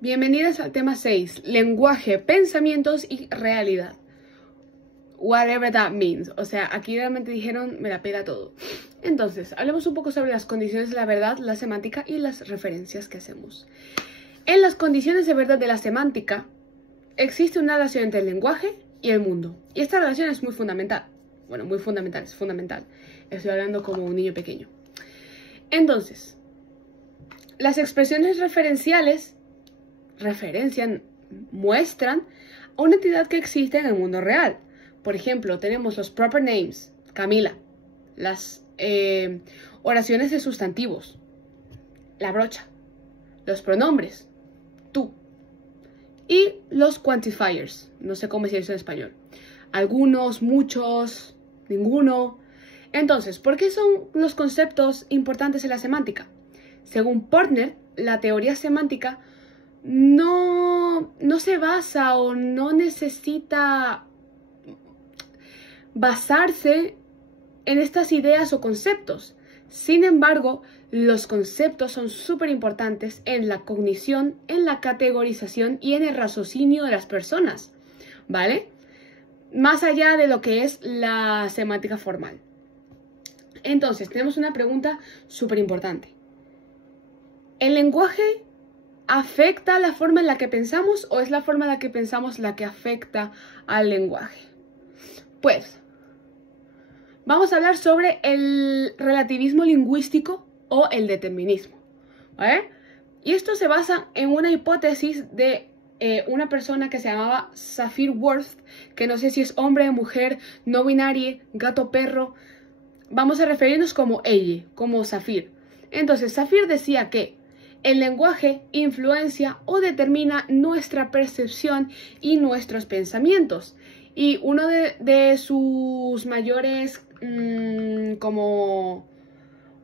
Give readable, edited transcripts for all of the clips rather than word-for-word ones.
Bienvenidas al tema 6, lenguaje, pensamientos y realidad. Whatever that means. O sea, aquí realmente dijeron, me la pela todo. Entonces, hablemos un poco sobre las condiciones de la verdad, la semántica y las referencias que hacemos. En las condiciones de verdad de la semántica, existe una relación entre el lenguaje y el mundo. Y esta relación es muy fundamental. Bueno, muy fundamental, es fundamental. Estoy hablando como un niño pequeño. Entonces, las expresiones referenciales muestran a una entidad que existe en el mundo real. Por ejemplo, tenemos los proper names, Camila, las oraciones de sustantivos, la brocha, los pronombres, tú, y los quantifiers, no sé cómo decirlo en español, algunos, muchos, ninguno. Entonces, ¿por qué son los conceptos importantes en la semántica? Según Portner, la teoría semántica no se basa o no necesita basarse en estas ideas o conceptos. Sin embargo, los conceptos son súper importantes en la cognición, en la categorización y en el raciocinio de las personas, ¿vale? Más allá de lo que es la semántica formal. Entonces, tenemos una pregunta súper importante. ¿El lenguaje afecta la forma en la que pensamos o es la forma en la que pensamos la que afecta al lenguaje? Pues, vamos a hablar sobre el relativismo lingüístico o el determinismo, ¿vale? Y esto se basa en una hipótesis de una persona que se llamaba Zafir Worth, que no sé si es hombre, mujer, no binario, gato, perro. Vamos a referirnos como ella, como Zafir. Entonces, Zafir decía que el lenguaje influencia o determina nuestra percepción y nuestros pensamientos. Y uno de sus mayores, como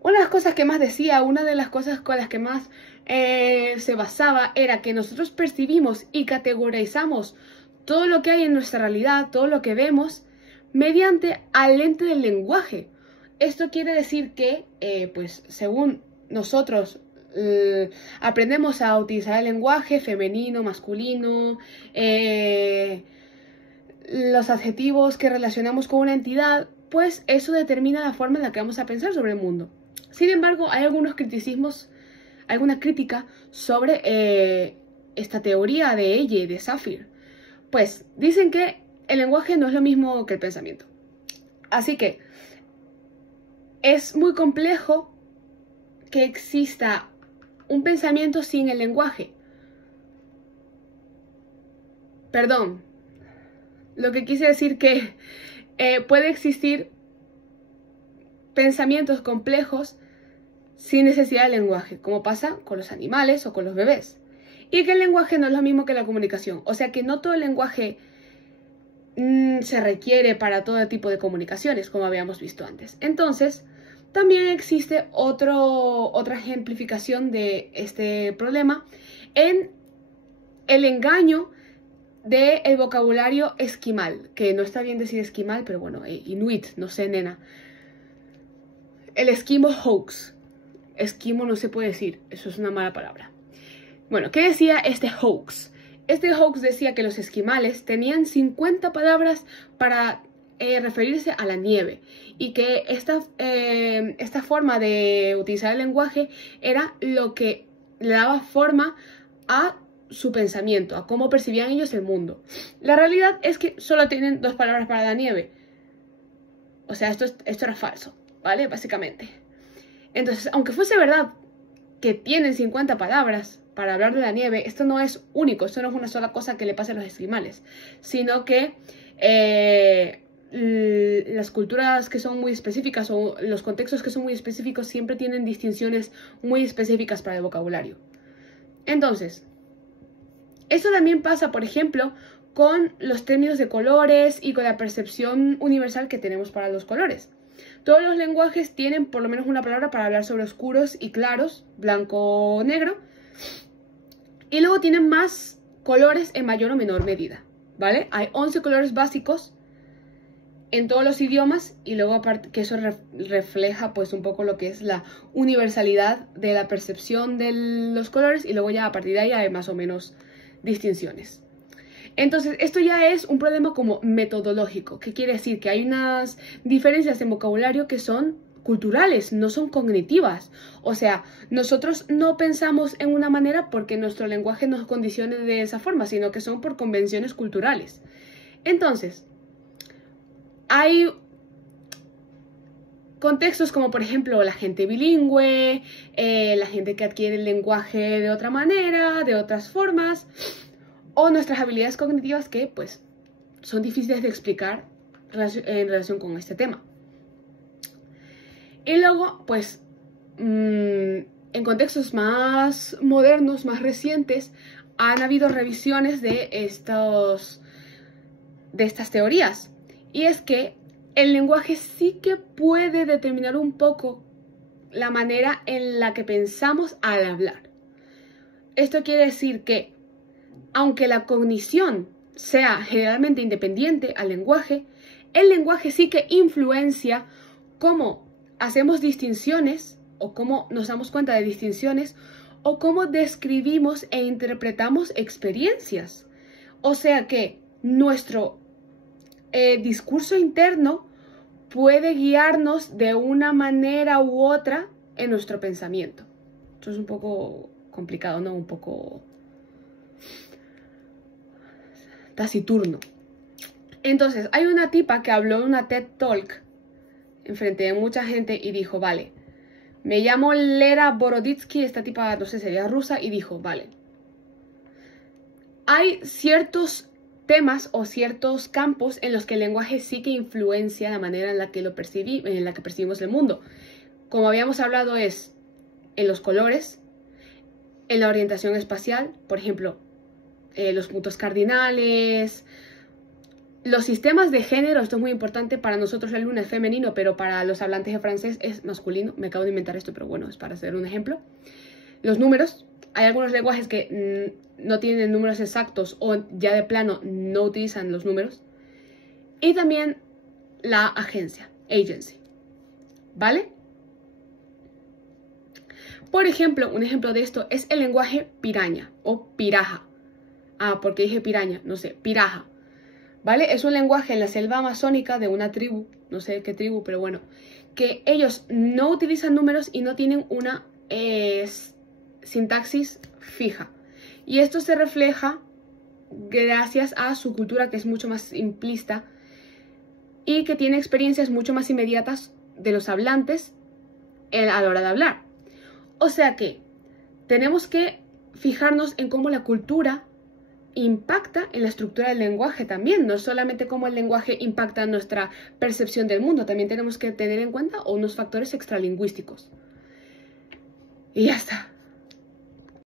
una de las cosas que más decía, una de las cosas con las que más se basaba era que nosotros percibimos y categorizamos todo lo que hay en nuestra realidad, todo lo que vemos, mediante al lente del lenguaje. Esto quiere decir que, pues, según nosotros aprendemos a utilizar el lenguaje femenino, masculino, los adjetivos que relacionamos con una entidad, pues eso determina la forma en la que vamos a pensar sobre el mundo. Sin embargo, hay algunos criticismos, alguna crítica sobre esta teoría de ella, de Zafir. Pues dicen que el lenguaje no es lo mismo que el pensamiento. Así que es muy complejo que exista un pensamiento sin el lenguaje. Perdón, lo que quise decir que puede existir pensamientos complejos sin necesidad de lenguaje, como pasa con los animales o con los bebés. Y que el lenguaje no es lo mismo que la comunicación. O sea que no todo el lenguaje se requiere para todo tipo de comunicaciones, como habíamos visto antes. Entonces, también existe otra ejemplificación de este problema en el engaño del vocabulario esquimal, que no está bien decir esquimal, pero bueno, inuit, no sé, nena. El esquimo hoax. Esquimo no se puede decir, eso es una mala palabra. Bueno, ¿qué decía este hoax? Este hoax decía que los esquimales tenían 50 palabras para referirse a la nieve y que esta forma de utilizar el lenguaje era lo que le daba forma a su pensamiento, a cómo percibían ellos el mundo. La realidad es que solo tienen 2 palabras para la nieve. O sea, esto era falso, ¿vale? Básicamente. Entonces, aunque fuese verdad que tienen 50 palabras para hablar de la nieve, esto no es único, esto no es una sola cosa que le pase a los esquimales, sino que las culturas que son muy específicas o los contextos que son muy específicos siempre tienen distinciones muy específicas para el vocabulario. Entonces, eso también pasa, por ejemplo, con los términos de colores y con la percepción universal que tenemos para los colores. Todos los lenguajes tienen por lo menos una palabra para hablar sobre oscuros y claros, blanco o negro, y luego tienen más colores en mayor o menor medida, ¿vale? Hay 11 colores básicos en todos los idiomas, y luego aparte que eso refleja pues un poco lo que es la universalidad de la percepción de los colores, y luego ya a partir de ahí hay más o menos distinciones. Entonces, esto ya es un problema como metodológico, que quiere decir que hay unas diferencias en vocabulario que son culturales, no son cognitivas. O sea, nosotros no pensamos en una manera porque nuestro lenguaje nos condicione de esa forma, sino que son por convenciones culturales. Entonces, hay contextos como por ejemplo la gente bilingüe, la gente que adquiere el lenguaje de otra manera, de otras formas, o nuestras habilidades cognitivas que pues son difíciles de explicar en relación con este tema. Y luego pues en contextos más modernos, más recientes, han habido revisiones de estas teorías. Y es que el lenguaje sí que puede determinar un poco la manera en la que pensamos al hablar. Esto quiere decir que, aunque la cognición sea generalmente independiente al lenguaje, el lenguaje sí que influencia cómo hacemos distinciones, o cómo nos damos cuenta de distinciones, o cómo describimos e interpretamos experiencias. O sea que nuestro discurso interno puede guiarnos de una manera u otra en nuestro pensamiento. Esto es un poco complicado, ¿no? Un poco taciturno. Entonces, hay una tipa que habló en una TED Talk enfrente de mucha gente y dijo, vale, me llamo Lera Boroditsky, esta tipa, no sé, sería rusa, y dijo, vale, hay ciertos temas o ciertos campos en los que el lenguaje sí que influencia la manera en la que percibimos el mundo. Como habíamos hablado, es en los colores, en la orientación espacial, por ejemplo, los puntos cardinales, los sistemas de género. Esto es muy importante. Para nosotros la luna es femenino, pero para los hablantes de francés es masculino. Me acabo de inventar esto, pero bueno, es para hacer un ejemplo. Los números. Hay algunos lenguajes que no tienen números exactos o ya de plano no utilizan los números. Y también la agencia, agency. ¿Vale? Por ejemplo, un ejemplo de esto es el lenguaje piraña o piraja. Ah, porque dije piraña, no sé, piraja. ¿Vale? Es un lenguaje en la selva amazónica de una tribu, no sé qué tribu, pero bueno, que ellos no utilizan números y no tienen una sintaxis fija. Y esto se refleja gracias a su cultura, que es mucho más simplista y que tiene experiencias mucho más inmediatas de los hablantes a la hora de hablar. O sea que tenemos que fijarnos en cómo la cultura impacta en la estructura del lenguaje también, no solamente cómo el lenguaje impacta en nuestra percepción del mundo, también tenemos que tener en cuenta unos factores extralingüísticos. Y ya está.